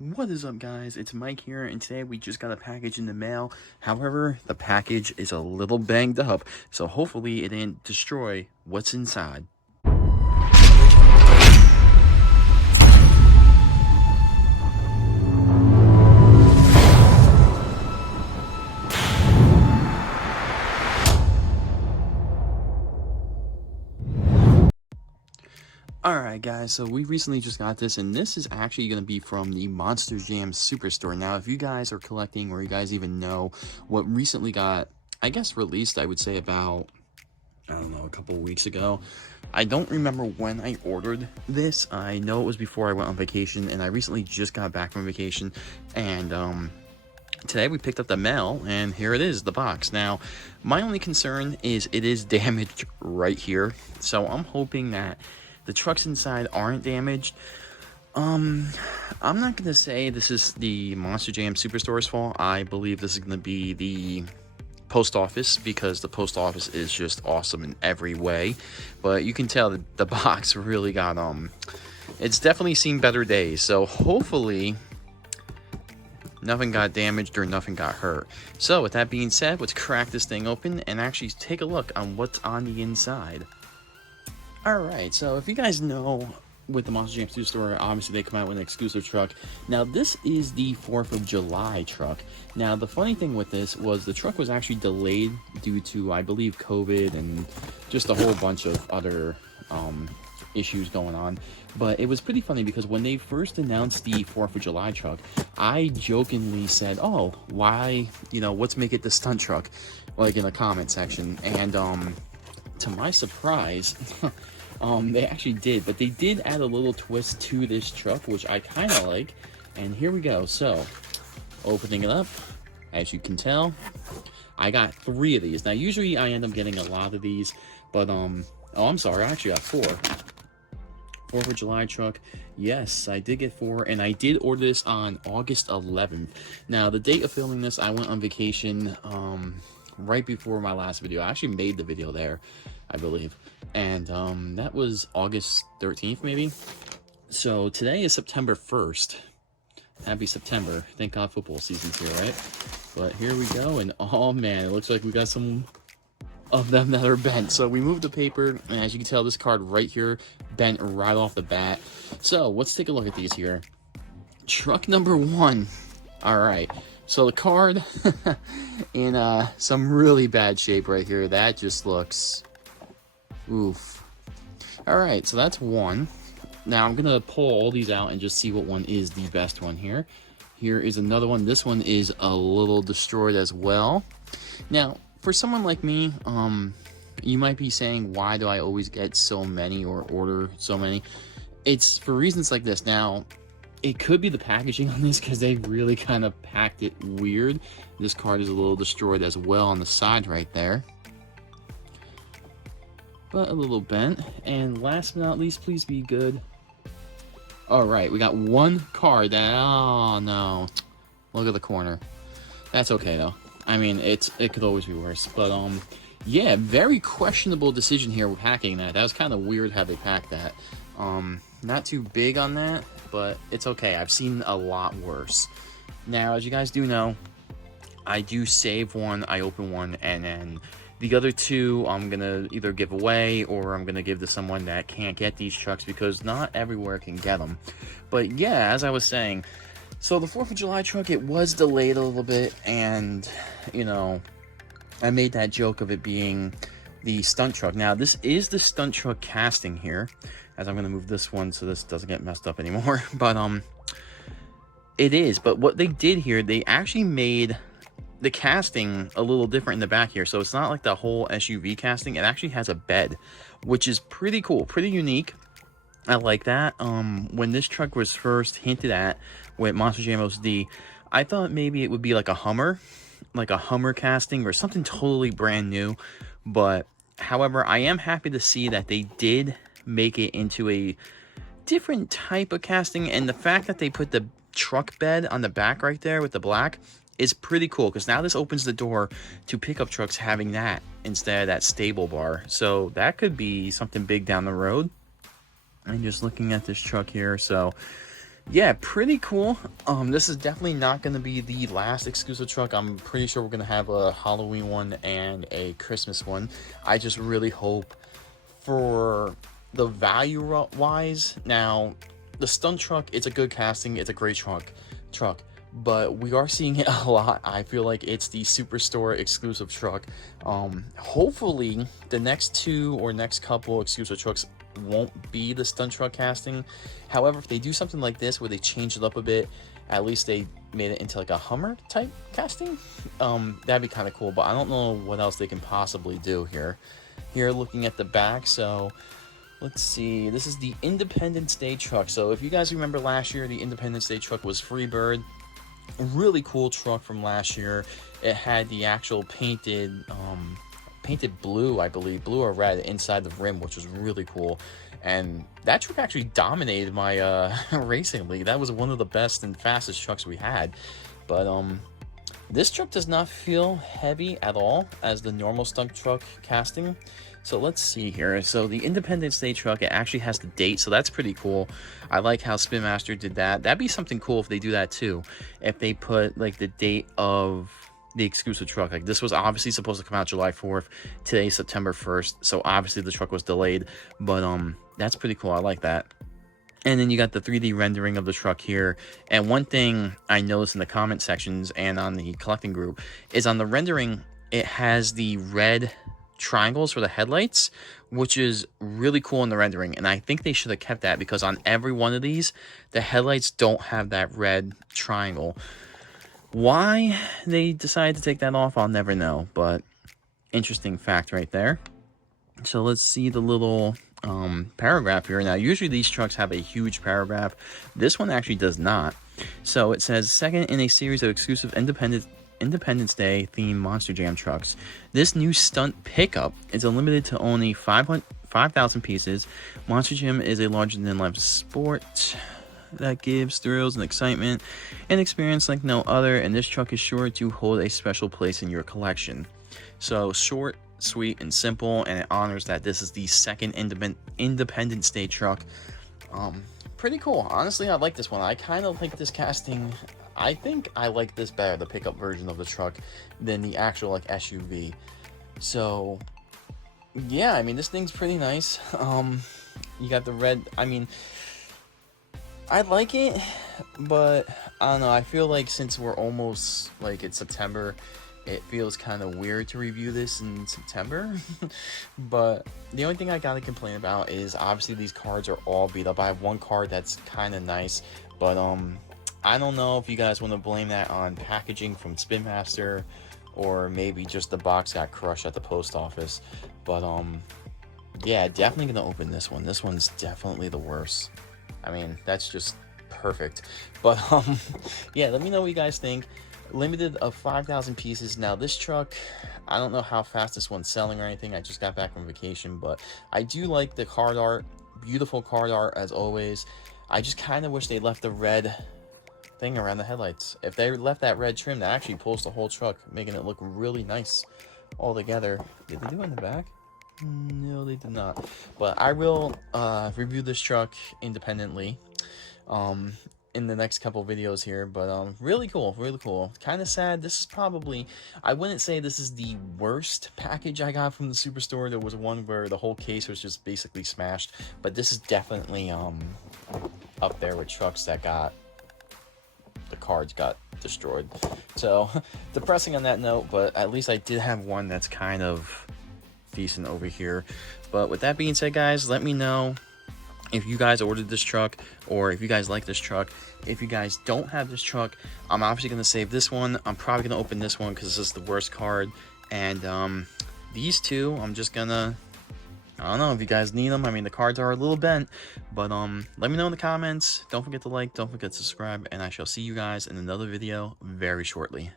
What is up, guys? It's Mike here, and today we just got a package in the mail. However, the package is a little banged up, so hopefully it didn't destroy what's inside. Alright guys, so we recently just got this, and this is actually going to be from the Monster Jam Superstore. Now, if you guys are collecting, or you guys even know what recently got, I guess, released, I would say about, I don't know, a couple of weeks ago. I don't remember when I ordered this. I know it was before I went on vacation, and I recently just got back from vacation, and today we picked up the mail, and here it is, the box. Now, my only concern is it is damaged right here, so I'm hoping that the trucks inside aren't damaged. I'm not gonna say this is the Monster Jam Superstore's fault. I believe this is gonna be the post office, because the post office is just awesome in every way. But you can tell that the box really got it's definitely seen better days, so hopefully nothing got damaged or nothing got hurt. So with that being said, let's crack this thing open and actually take a look on what's on the inside. Alright, so if you guys know, with the Monster Jam Superstore, obviously they come out with an exclusive truck. Now, this is the 4th of July truck. Now, the funny thing with this was the truck was actually delayed due to, I believe, COVID and just a whole bunch of other issues going on. But it was pretty funny because when they first announced the 4th of July truck, I jokingly said, oh, why, let's make it the stunt truck, like in the comment section. And to my surprise, they actually did, but they did add a little twist to this truck, which I kind of like. And here we go. So, opening it up, as you can tell, I got 3 of these. Now, usually I end up getting a lot of these, but, oh, I'm sorry, I actually got 4. 4th of July truck. Yes, I did get 4, and I did order this on August 11th. Now, the date of filming this, I went on vacation, right before my last video. I actually made the video there, I believe, and that was August 13th maybe. So today is September 1st. Happy September. Thank God football season's here, right? But here we go, and oh man, it looks like we got some of them that are bent. So we moved the paper, and as you can tell, this card right here bent right off the bat. So let's take a look at these here. Truck number 1. All right, so the card in some really bad shape right here. That just looks oof. All right, so that's 1. Now I'm gonna pull all these out and just see what one is the best one here. Here is another one. This one is a little destroyed as well. Now, for someone like me, you might be saying, why do I always get so many or order so many? It's for reasons like this. Now, it could be the packaging on this, because they really kind of packed it weird. This card is a little destroyed as well on the side right there, but a little bent. And last but not least, please be good. All right, we got 1 card that, oh no, look at the corner. That's okay though. I mean, it could always be worse. But yeah, very questionable decision here with packing that. That was kind of weird how they packed that. Not too big on that, but it's okay. I've seen a lot worse. Now, as you guys do know, I do save one, I open one, and then the other 2 I'm gonna either give away, or I'm gonna give to someone that can't get these trucks, because not everywhere can get them. But yeah, as I was saying, so the 4th of July truck, it was delayed a little bit, and I made that joke of it being the stunt truck. Now, this is the stunt truck casting here, as I'm going to move this one so this doesn't get messed up anymore. But it is. But what they did here, they actually made the casting a little different in the back here. So it's not like the whole SUV casting. It actually has a bed, which is pretty cool, pretty unique. I like that. When this truck was first hinted at with Monster Jam OCD, I thought maybe it would be like a Hummer casting or something totally brand new. But however, I am happy to see that they did make it into a different type of casting, and the fact that they put the truck bed on the back right there with the black is pretty cool, because now this opens the door to pickup trucks having that instead of that stable bar. So that could be something big down the road. I'm just looking at this truck here. So Yeah, pretty cool. This is definitely not going to be the last exclusive truck. I'm pretty sure we're going to have a Halloween one and a Christmas one. I just really hope for the value wise. Now, the Stunt Truck, it's a good casting, it's a great truck, but we are seeing it a lot. I feel like it's the Superstore exclusive truck. Hopefully the next two or next couple exclusive trucks won't be the Stunt Truck casting. However, if they do something like this where they change it up a bit, at least they made it into like a Hummer type casting, that'd be kind of cool. But I don't know what else they can possibly do here. Here, looking at the back, so let's see, this is the Independence Day truck. So if you guys remember last year, the Independence Day truck was Freebird. Really cool truck from last year. It had the actual painted blue, I believe, blue or red inside the rim, which was really cool. And that truck actually dominated my racing league. That was one of the best and fastest trucks we had. But this truck does not feel heavy at all as the normal Stunt Truck casting. So let's see here. So the Independence Day truck, it actually has the date, so that's pretty cool. I like how Spin Master did that. That'd be something cool if they do that too. If they put like the date of the exclusive truck. Like this was obviously supposed to come out July 4th. Today's September 1st. So obviously the truck was delayed. But that's pretty cool. I like that. And then you got the 3D rendering of the truck here. And one thing I noticed in the comment sections and on the collecting group is on the rendering, it has the red triangles for the headlights, which is really cool in the rendering. And I think they should have kept that because on every one of these, the headlights don't have that red triangle. Why they decided to take that off, I'll never know. But interesting fact right there. So let's see the little paragraph here. Now, usually these trucks have a huge paragraph. This one actually does not. So it says, second in a series of exclusive Independence Day themed Monster Jam trucks. This new stunt pickup is limited to only 5,000 pieces. Monster Jam is a larger-than-life sport that gives thrills and excitement and experience like no other, and this truck is sure to hold a special place in your collection. So short, sweet, and simple, and it honors that this is the second Independence Day truck. Pretty cool. Honestly, I like this one. I kind of like this casting. I think I like this better, the pickup version of the truck, than the actual like SUV. So yeah, I mean, this thing's pretty nice. You got the red. I mean, I like it, but I don't know. I feel like since we're almost like it's September, it feels kind of weird to review this in September. But the only thing I gotta complain about is obviously these cards are all beat up. I have one card that's kind of nice, but I don't know if you guys want to blame that on packaging from Spin Master, or maybe just the box got crushed at the post office. But yeah, definitely gonna open this one. This one's definitely the worst. I mean, that's just perfect. But yeah, let me know what you guys think. Limited of 5,000 pieces. Now this truck, I don't know how fast this one's selling or anything. I just got back from vacation, but I do like the card art. Beautiful card art as always. I just kind of wish they left the red thing around the headlights. If they left that red trim, that actually pulls the whole truck, making it look really nice all together. Did they do it in the back? No, they did not. But I will review this truck independently in the next couple videos here. But really cool, really cool. Kind of sad. This is probably, I wouldn't say this is the worst package I got from the Superstore. There was one where the whole case was just basically smashed, but this is definitely up there with trucks that got, the cards got destroyed. So depressing on that note, but at least I did have one that's kind of decent over here. But with that being said, guys, let me know if you guys ordered this truck, or if you guys like this truck. If you guys don't have this truck, I'm obviously going to save this one. I'm probably going to open this one because this is the worst card. And these two, I'm just going to, I don't know if you guys need them. I mean, the cards are a little bent. But let me know in the comments. Don't forget to like, don't forget to subscribe. And I shall see you guys in another video very shortly.